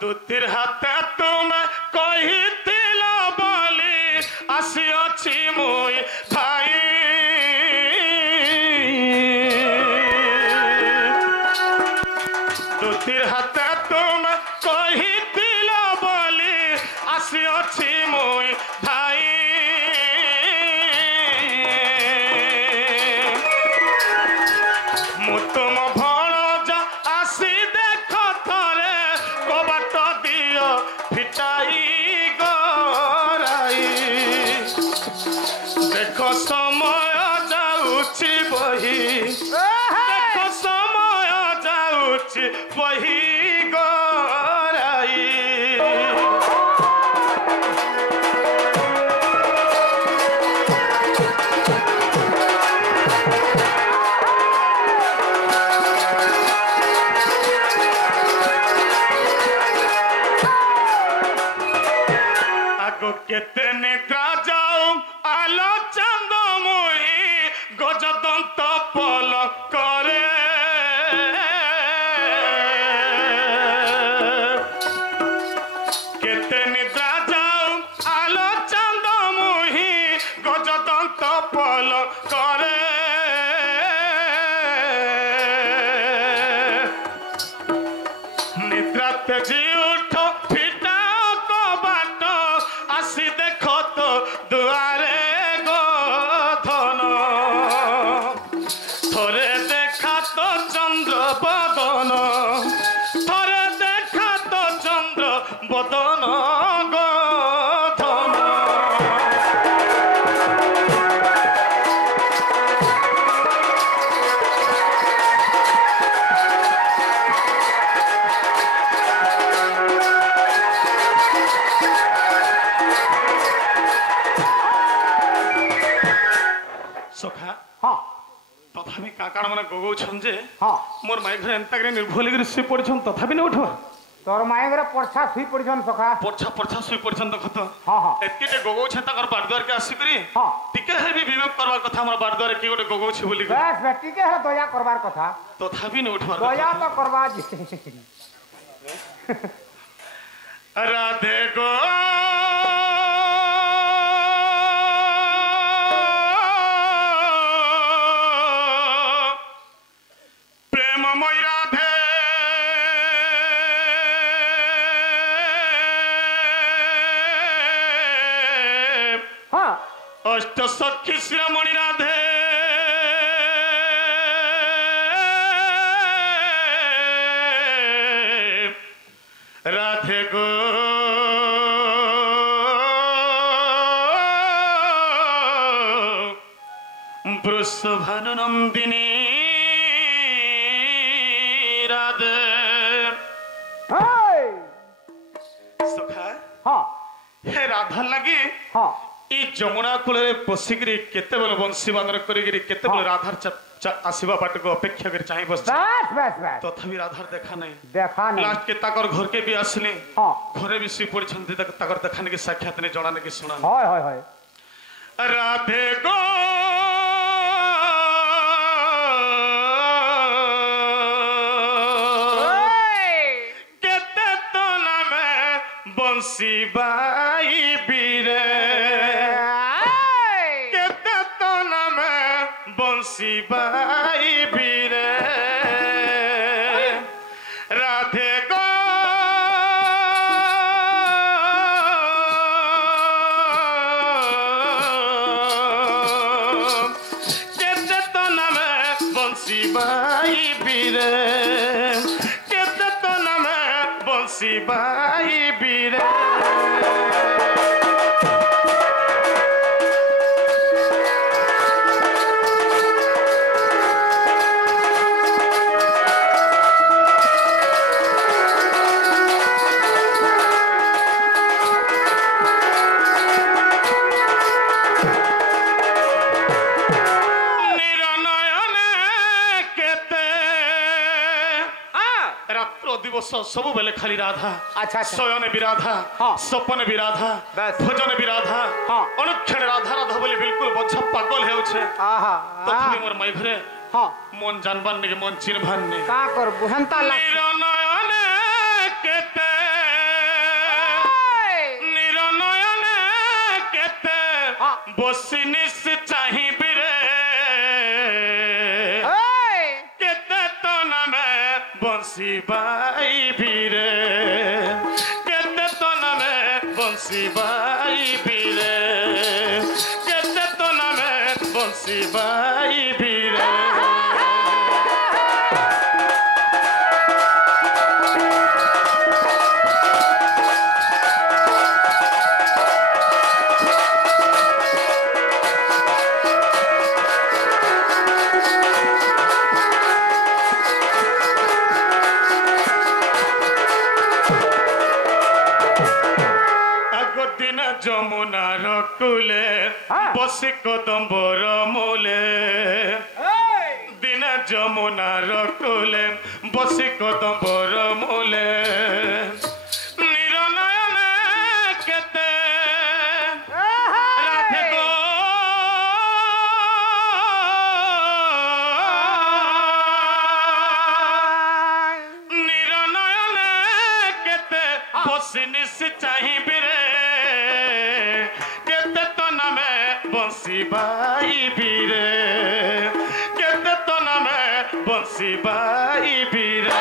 দুতির হাতে তুমি কহিছিল বলি আসিଅছি মুই ভাই দুতির হাতে তুমি কহিছিল বলি আসিଅছি মুই ভাই মু তুম ভণজা আসি দেখ থরে কবাট দিও ফিটাই গরাই দেখ সময় যাউছি বহি দেখ সময় যাউছি বহি গরাই কেতে নিদ্রা যাও আলো চাঁদ মুই গজদন্ত পল করে কেতে নিদ্রা যাও আলো চাঁদ মুই গজদন্ত পল করে নিদ্রা তেজি উঠ ফিটাও কবাট আসি দেখ তো দুয়ারে গোধন থরে দেখা তো চন্দ্র বদন থরে দেখা তো চন্দ্র বদন গোধন सखा हाँ तथापि काकाण मैंने गगौछन जे हाँ मोर माई घर एंता करे निर्भल कर सुई पड़छन तथापि न उठवा तोर माए घरे परछा सुई पड़छन सखा परछा परछा सुई पड़छन देख तो हाँ हाँ एतके गगौछन ताकर बारद्वार के आसी करी हाँ टिके है भी विवेक करबार कथा हमर बारद्वार के गोटे गगौछ बोली बस बेटी के है दया करबार कथा तथापि न उठवा दया तो करबा जी राधे गो प्रेममय राधे हाँ अष्ट सखी श्रीमणि राधे राधे गो वृषभानु नंदिनी राधे हाय सखा हाँ हे राधा लगी हाँ ई जमुना कूल बसिकी केते बेले बंशी बांधर करी केते बेले राधार आसवा बाट को अपेक्षा कर चाहे बस बस बस बस तथापि राधार देखा नहीं देखा नहीं लास्ट के ताकर घर के भी आसली हाँ घरे भी सुई पड़छन ताकर देखा नहीं कि साक्षात नहीं जड़ा नहीं कि सुना हाय हाय हाय राधे गो केते तो नाम बंशी बाई बीरे केते तो नाम बंशी बाई बीरे राधे गो केते तो नाम बंशी बाई बीरे केते तो नाम बंशी बाई बीरे दिवस सब बेले खाली राधा अच्छा शयन भी राधा हाँ सपन भी राधा भोजन भी राधा हाँ अनुक्षण राधा राधा बोली बिल्कुल बच्चा पागल हेउछे आहा तथापि मोर माई घरे हाँ मन जानबार ने मन चिन्हबार ने का कर बुहंता लाग नयने केते বসিনি সে চাহিবি রে কেতে তো নামে বংশী বাইবি রে কেতে তো নামে বংশী বাইবি রে কেতে তো নামে বংশী বাইবি রে যমুনার কুলে বসে কদম্বর মূলে দিনে যমুনার কুলে বসে কদম্বর মূলে নিরনয়নে কেতে রাধে গো নিরনয়নে কেতে বসিনি সে চাহিবি রে বংশী বাইবি রে কেতে তো নামে বংশী বাইবি রে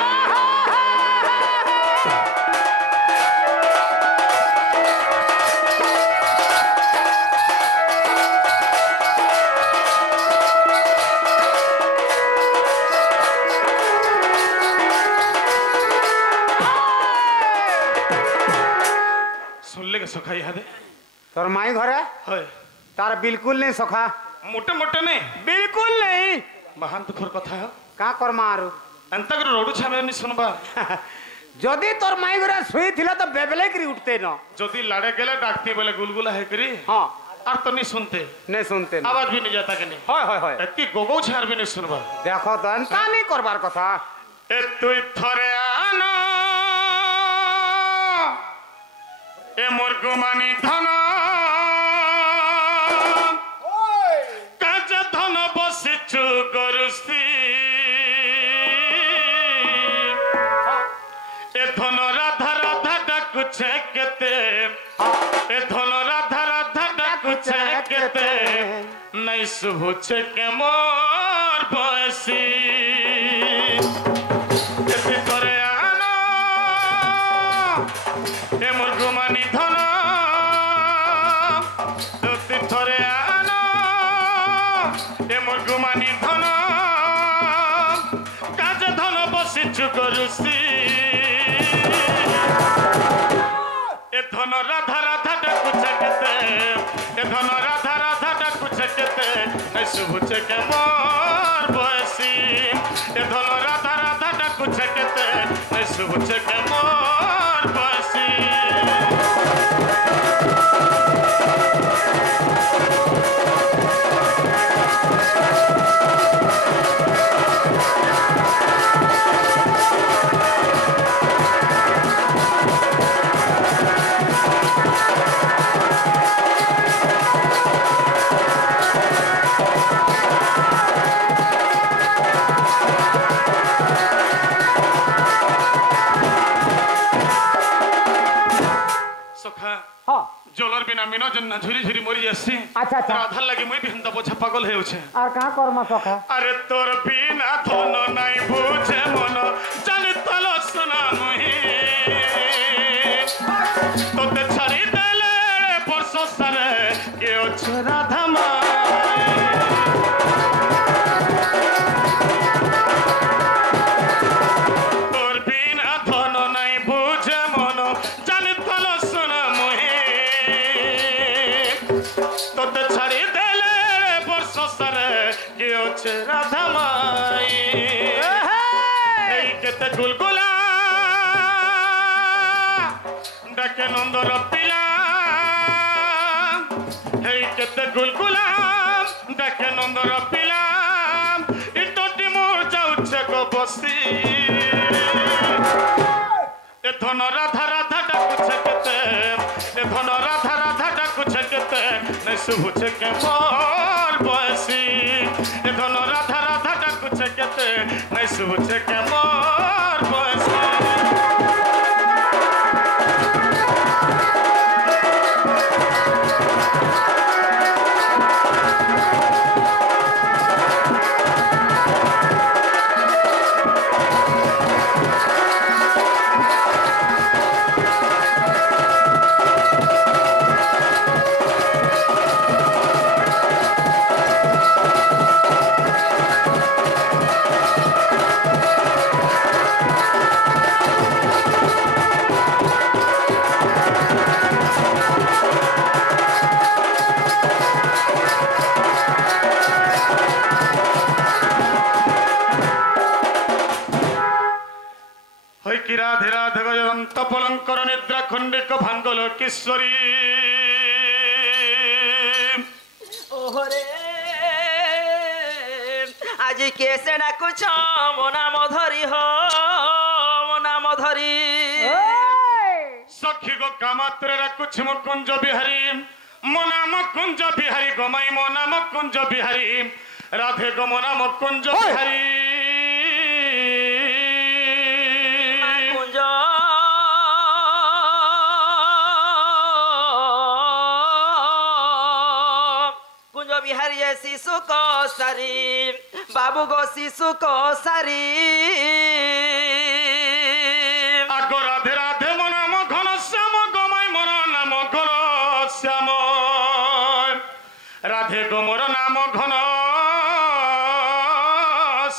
শুনলে কে সখা ইহাদে তোর মাই ঘরে হয় तार बिल्कुल नहीं सखा मोटे मोटे नहीं बिल्कुल नहीं महान दुखर कथा का करमा आरु एंता कर रोडू छामे नि सुनबा जदी तोर माई घरे सुई थिला तो बेबले करी उठते न जदी लाड़े गेले डाकती बोले गुलगुला है करी हां और तो नहीं सुनते आवाज भी नहीं जाता के नहीं होय होय होय एती गोगो छार भी नहीं सुनबा देखो तो एंता नहीं करबार कथा ए तुई थरे आना ए मोर गुमानी धना गरुस्ती ए धन राधा राधा डाकुछे केते ए धन राधा राधा डाकुछे केते नहीं सुहुछे के मोर बयसी एते करे आना ए मोर गुमानी धन एते थरे आना ए मोर गुमानी धन काज धन बसिछु गरुसी ए धन राधा राधा डाकुछे केते ए धन राधा राधा डाकुछे केते नै सुबुछे के मोर बयसी ए धन राधा राधा डाकुछे केते नै सुबुछे के मोर बयसी জলর বিনা মিনো জন্না ঝুরি ঝুরি মরি যাসি আচ্ছা আচ্ছা রাধার লাগি মুই বি হেন্তা বোঝা পাগল হেউছে আর কা করমা সখা আরে তোর বিনা ধন নাই বুঝে মন জানি তল সোনা মুহি তোতে ছাড়ি দেলে বর্ষ সারে কে আছে রাধা মা তোর বিনা ধন নাই বুঝে মন জানি তল সোনা মুহি তোতে ছাড়ি দেলে বর্ষ সারে কে আছে রাধা মাই এই কেতে গুলগুলা ডাকে নন্দর পিলা এই কেতে গুলগুলা ডাকে নন্দর পিলা ইটোটি মোর যাউছে গো বসি এ ধন রাধা রাধা ডাকুছে কেতে এ ধন রাধা রাধা ডাকুছে কেতে নাই শুভুছে কে মোর বয়সী এ ধন রাধা রাধা ডাকুছে কেতে নাই শুভুছে কে মোর বয়সী খণ্ডিক ভাঙ্গল কিশোরী ওহরে আজি কেসে ডাকুছ মো নাম ধরি হ মো নাম ধরি সখী গো কামাত্রে রাখুছি মো কুঞ্জ বিহারী মো নাম কুঞ্জ বিহারী গমাই মো নাম কুঞ্জ বিহারী রাধে গো মো নাম কুঞ্জ বিহারী কুঞ্জ কুঞ্জ বিহারী শিশু কসারি বাবু গো শিশু কসারি আগো রাধে রাধে মো নাম ঘন শ্যাম গমাই মোর নাম ঘন শ্যাম রাধে গো মোর নাম ঘন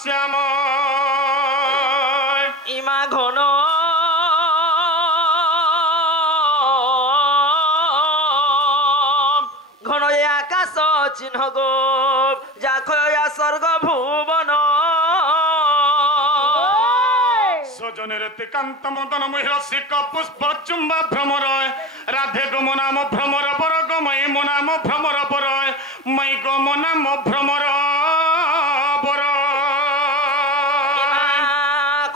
শ্যাম ইমা ঘন ঘন এ আকাশ চিহ্ন গো যা খয়া স্বর্গ ভুবন সজনের তিকান্ত মদন মহির শিক পুষ্প চুম্বা ভ্রমর রাধে গো মো নাম ভ্রমর বর গমাই মো নাম ভ্রমর বর মাই গো মো নাম ভ্রমর বর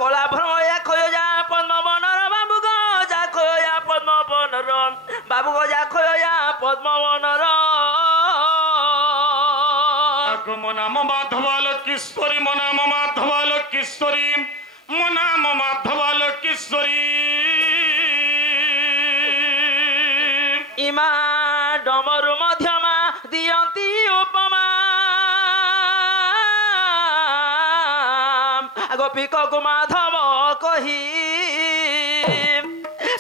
কলা ভ্রময়া খয়া পদ্মবনর বাবু গো যা খয়া পদ্মবনর বাবু গো যা খয়া পদ্মবনর আগো মো নাম মাধবাল কিশোরী মো নাম মাধবাল কিশোরী মো নাম মাধবাল কিশোরী ইমা ডমরু মধ্যমা দিয়ন্তি উপমা আগ পিকକୁ মাধব কহি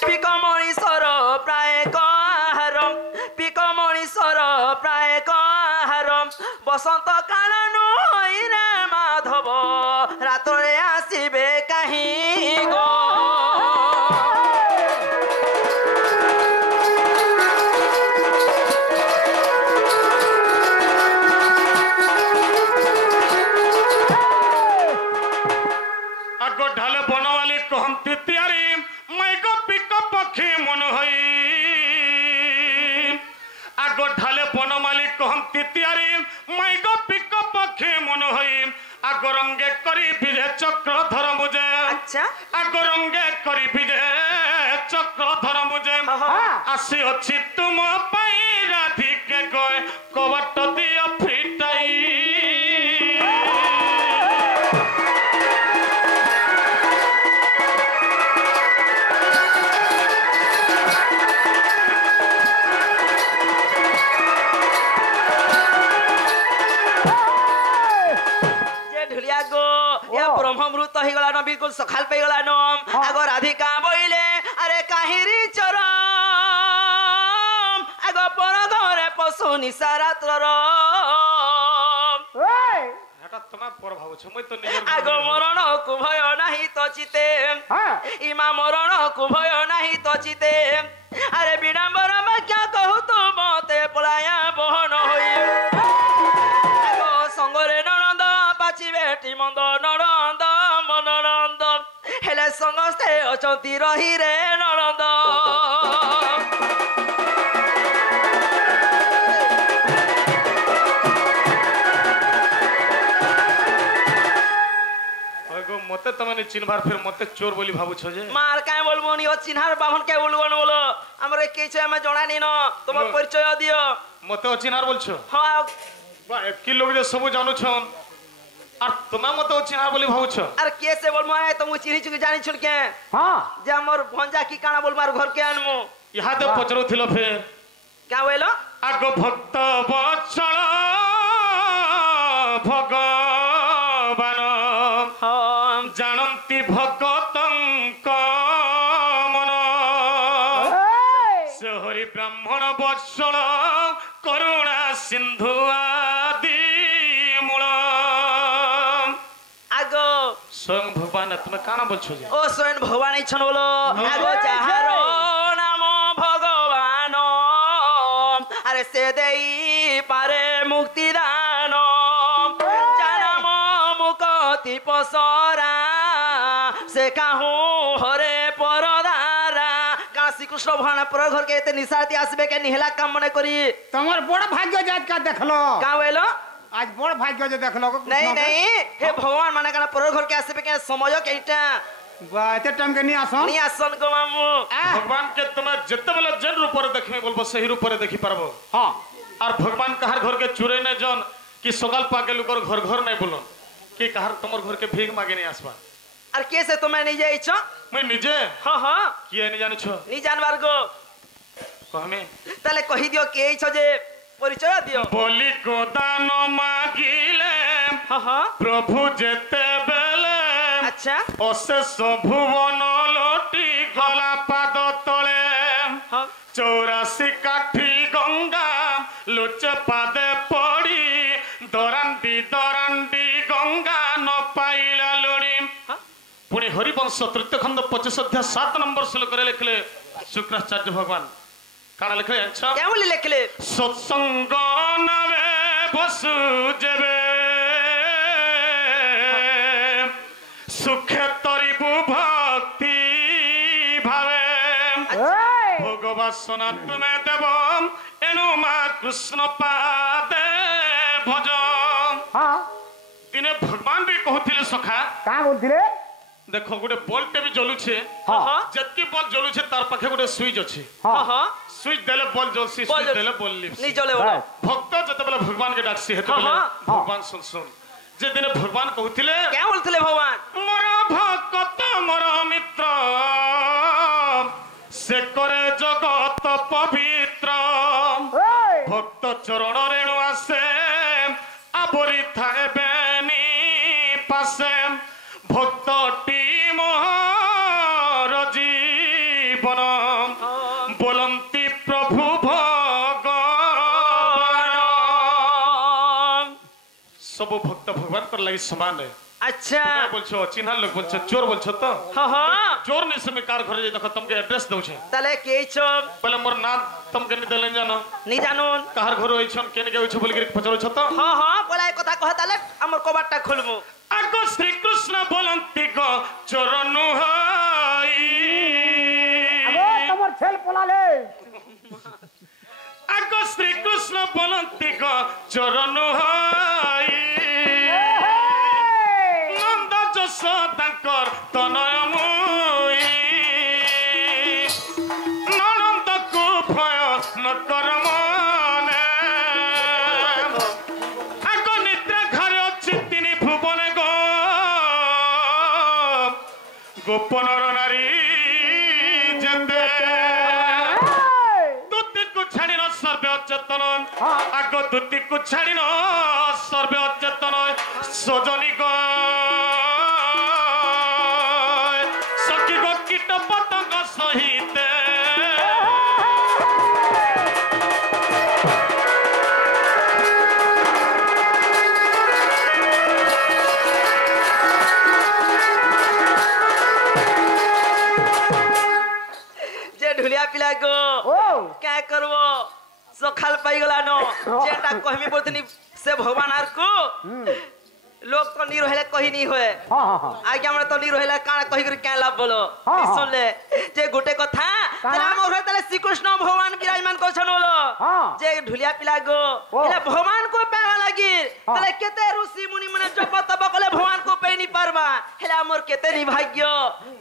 পিক মଣିষর প্রায় কাহার পিক মଣିষর প্রায় কাহার বসন্ত কাল নইরে মাধব রাতরে আসিবে কাহি গো আগো ঢালে বনওয়ালি কহন্তি তিয়ারি মাই গো পিক পক্ষী মন হই আগো ঢালে বনমালি কহন্তি তিয়ারি মাই গো পিক পক্ষী মন হই আগো রঙ্গে করি বিজে চক্রধর মুজে আচ্ছা আগো রঙ্গে করি বিজে চক্রধর মুজে আসি অছি তুম পাই রাধিকে গয় কবাট দিও ফিটাই ব্রহ্মমৃত হয়ে গেল বিলকুল সকাল পেয়ে গেল আগ রাধিকা বইলে আরে কাহিরি চরম আগ পর ঘরে পশু নিশারাত্রর এটা তোমার পর ভাবছ মই তো নিজের আগ মরণ কু ভয় নাহি তো চিতে ইমা মরণ কু ভয় নাহি তো চিতে আরে বিড়ম্বর বাক্য কহু তু মতে পলায়া বহন হই সঙ্গরে ননন্দ পাচিবে মন্দ ননন্দ মননন্দ হেলে সমস্তে অচন্তি রহি রে ননন্দ মতে তুমি চিনবার ফের মতে চোর বলি ভাবুছ যে মার কায় বলবো নি ও চিনহার বাহন কে বলবো না বলো আমরা কিছু আমি জনানি ন তোমার পরিচয় দিও মতে অচিনার বলছো হ্যাঁ কি লোক যে সবু জানুছন আর তোমা মতে অচিনার বলি ভাবুছ আর কেসে বলবো আয় তুমি চিনিছু কি জানিছু কে হ্যাঁ যে আমার ভঞ্জা কি কানা বলবো আর ঘর কে আনমু ইহাতে পচরুথিল ফের কা বইলো আগ ভক্ত বৎসল ভগবান জানন্তি ভগতঙ্ক মন সে হরি ব্রাহ্মণ বৎসল করুণা সিন্ধু আদি মূল আগ স্বয়ং ভগবান তুমি কানা বলছো যে ও স্বয়ং ভগবান ইচ্ছন বলো আগ যাহার নাম ভগবান আরে সে দেই পারে মুক্তি দান জানাম মুকতি পসরা সে কাহু হরে পরদারা কাশি শ্রীকৃষ্ণ ভগবান পর ঘর কে এতে নিশাতি আসবে কে নিহেলা কাম মনে করি তোমার বড় ভাগ্য যে আজকাল দেখলো কা হইলো আজ বড় ভাগ্য যে দেখলো গো নাই নাই হে ভগবান মানে কানা পর ঘর কে আসবে কে সময় কেইটা এতে টাইম কে নিয়ে আসো নি আসন গো মামু ভগবান কে তুমি যেতে বেলা যেন রূপরে দেখবে বলবো সেই রূপরে দেখি পারবো হ্যাঁ আর ভগবান কাহার ঘর কে চুরে না জন কি সকাল পাকে লোকর ঘর ঘর নাই বলুন কি কাহার তোমার ঘর কে ভিক মাগে নি আসবা আর কেসে তুমি নিজে আইছ মই নিজে হ্যাঁ হ্যাঁ কি নি জানিছ নি জানবার গো কহমে তাহলে কহি দিও কে আইছ যে পরিচয় দিও বলি গোদান মাগিলে হ্যাঁ হ্যাঁ প্রভু যেতে বেলে আচ্ছা অশেষ ভুবন লটি গলা পাদ তলে হ্যাঁ 84 কাঠি গঙ্গা লুচে পাদে পড়ি দরান্ডি দরান্ডি গঙ্গা ন পাইলা লড়ি হ্যাঁ পুଣି হরিবংশ তৃতীয় খণ্ড 25 অধ্যায় 7 নম্বর শ্লোকরে লিখলে শুক্রাচার্য ভগবান কানা লিখলে জানছ কেমন লিখলে সৎসঙ্গ নামে বসু যেবে সুখে তরিবু ভক্তি ভাবে ভগবাসনা তুমি দেব এনু মা কৃষ্ণ পাদে ভজ হ্যাঁ দিনে ভগবান বি কহুଥିଲେ সখা কা বলছিলে দেখ গোটে বলଟେ ବି ଜଳୁଛେ হ্যাঁ ଯେତିକି ବଲ୍ ଜଳୁଛେ ତାର ପାଖେ ଗୋଟେ ସୁଇଚ୍ ଅଛି হ্যাঁ হ্যাঁ ସୁଇଚ୍ ଦେଲେ ବଲ୍ ଜଳସି ସୁଇଚ୍ ଦେଲେ ବଲ୍ নি ଲିଭସି চলে বলো ଭକ୍ତ ଯେତେବେଳେ ଭଗବାନকে ଡାକସି ସେତେବେଳେ ହଁ, ଭଗବାନ ଶୁଣ ଶୁଣ ଯେ ଦିନେ ଭଗବାନ କହୁଥିଲେ কেমন বলছিলে ভগবান ମୋର ଭକ୍ତ ମୋର ମିତ୍ର ସେ କରେ ଜଗତ ପବିତ୍ର ଭକ୍ତ ଚରଣ ରେଣୁ ଆସେ ଆବରି ଥାଏ ବେନି ପାଶେ ভক্তটি মোহর জীবন বলন্তি প্রভু ভগবান সব ভক্ত ভগবান কর লাগি সমান আচ্ছা বলছো চিহ্না লোক বলছো চোর বলছো তো হ্যাঁ হ্যাঁ চোর নিয়ে তুমি কার ঘরে যাই দেখো তোমাকে এড্রেস দউছে তাহলে কে আইছ বলে মোর নাম তোমাকে নি দেলেন জানো নি জানুন কাহার ঘরে হইছন কেনে কে হইছ বলি পচারছ তো হ্যাঁ হ্যাঁ বলে এই কথা কহ তাহলে আমার কবারটা খুলমু আগ শ্রীকৃষ্ণ বলন্তি গো চরণ হই তোমার ছেল পলালে আগ শ্রীকৃষ্ণ বলন্তি গো চরণ হই নন্দ যশোদাঙ্কর তনয় মুই ননন্দকু ভয় নকর মনে আগ নিদ্রা ঘরে অছি তিনি ভুবনে গো গোপনর নারী যেতে দুতিকু ছাড়ি ন সর্বে অচেতন আগ দুতিকু ছাড়ি ন সর্বে অচেতন সজনী গো সখী গো কীট পতঙ্গ সহিতে যে ঢুলিয়া পিলা গো ও क्या करबो सखाल पाई गला नो जेटा कहमी बोलतनी से भगवान आर को लोग तो नी रहले कहि नी होए হ্যাঁ হ্যাঁ হ্যাঁ आगे हमरा तो नी रहले काना कहि कर क्या लाभ बोलो हाँ, हाँ। सुन ले जे गोटे कथा तेरा हम ओरे तले श्री कृष्ण भगवान विराजमान करछन बोलो हाँ। जे ढुलिया पिला गो ओ। एला भगवान को पावा लागी हाँ। तले केते ऋषि मुनि मने जप तप कले भगवान को पे नी पारबा हेला हमर केते नी भाग्य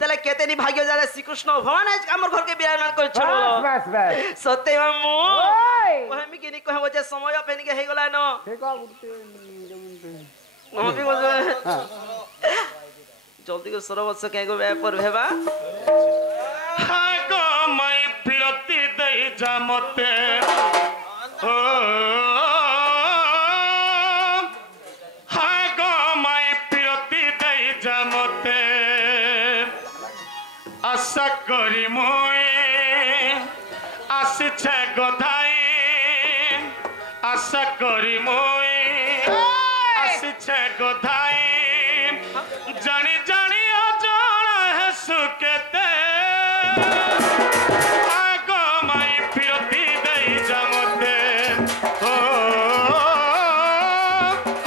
तले केते नी भाग्य जाले श्री कृष्ण भगवान आज हमर घर के विराजमान करछन বাস बोलो বাস বাস सत्य मामू ওই कहमी कि नी कहबो जे समय पेनी के हे गला न ঠিক আছে मम्मी बोल जल्दी को सरवत्स के गो व्यापार भेबा हागो मैं प्रियति दई जा मते ओ हागो मैं प्रियति दई जा मते आशा करी मोए आसिछे गधाई आशा करी मोए आसिछे गधाई जानी जानी अजान है सुकेते आगो माई फिरती दई जमते ओ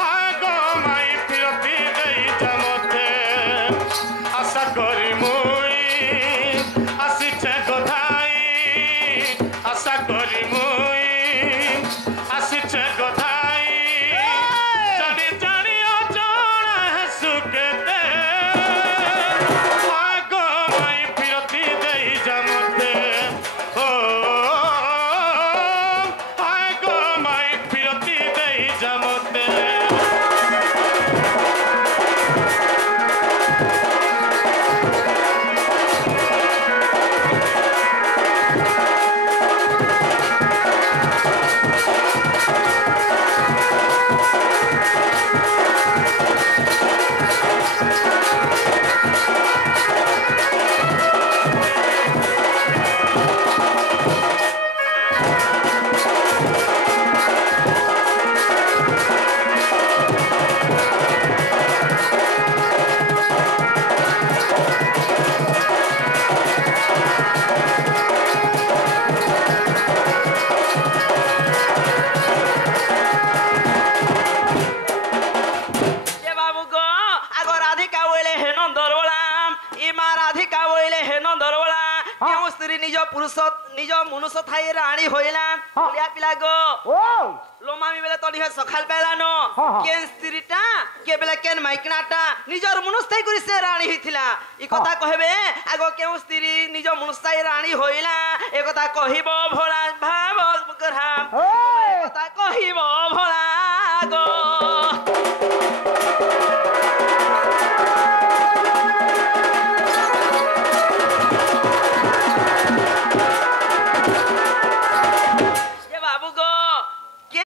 आगो माई फिरती दई जमते आशा करी मुई आसिछे गधाई মনুষ্য থাই রানী হইলা লিয়া পিলা গো ও লোমামি বেলে তো নিহে সকাল বেলানো কেন স্ত্রীটা কে বেলে কেন মাইকনাটা নিজর মনুষ্য থাই করি সে রানী হইছিলা ই কথা কহবে আগ কেউ স্ত্রী নিজ মনুষ্য থাই রানী হইলা এ কথা কহিব ভোলা ভাব